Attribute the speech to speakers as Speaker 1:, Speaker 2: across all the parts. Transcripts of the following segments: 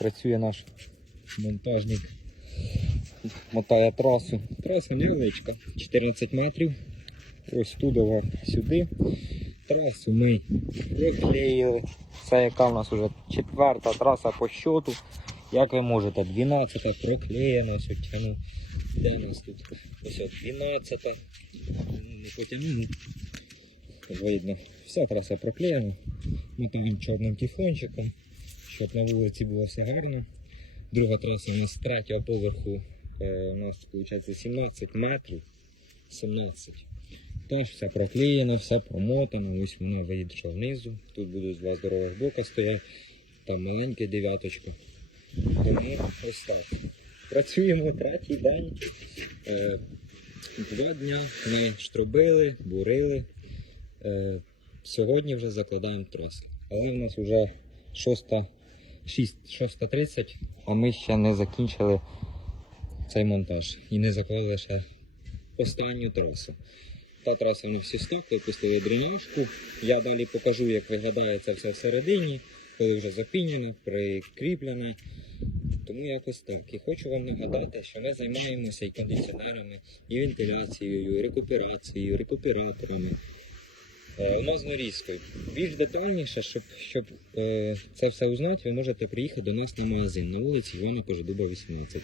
Speaker 1: працює наш монтажник. Мотає трасу. Траса невеличка, 14 метрів. Ось туди сюди. Трасу ми приклеїли. Це яка в нас вже четверта траса по щоту. Як ви можете, 12 проклеєна, тяну. Де у нас тут? Ось от 12. Не потягну. Видно. Вся траса проклеєна. Ми там чорним тіфончиком, щоб на вулиці було все гарно. Друга траса у нас з третього поверху. Е, у нас виходить 17 метрів. 17. Теж все проклеєно, все промотано. Ось вона виїде внизу. Тут будуть два здорових бока стоять. Там маленька дев'яточка. Тому ось так. Працюємо третій день. Е, Два дня ми штробили, бурили. Е, Сьогодні вже закладаємо троси. Але в нас вже 6, 6, 6.30, а ми ще не закінчили цей монтаж і не заклали ще останню тросу. Та траса не всі стоки, пустили дренажку. Я далі покажу, як виглядає це все всередині, коли вже запінене, прикріплене. Тому якось так. І хочу вам нагадати, що ми займаємося і кондиціонерами, і вентиляцією, і рекуперацією, і рекуператорами. Е, Мазнорізкою. Більш детальніше, щоб, щоб е, це все узнати, ви можете приїхати до нас на магазин на вулиці Івана Кожедуба, 18.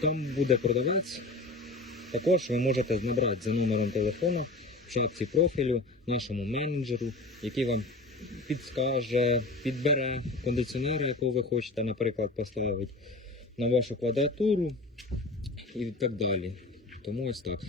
Speaker 1: Там буде продавець. Також ви можете набрати за номером телефону в шапці профілю нашому менеджеру, який вам підскаже, підбере кондиціонера, якого ви хочете, наприклад, поставити на вашу квадратуру і так далі. Тому ось так.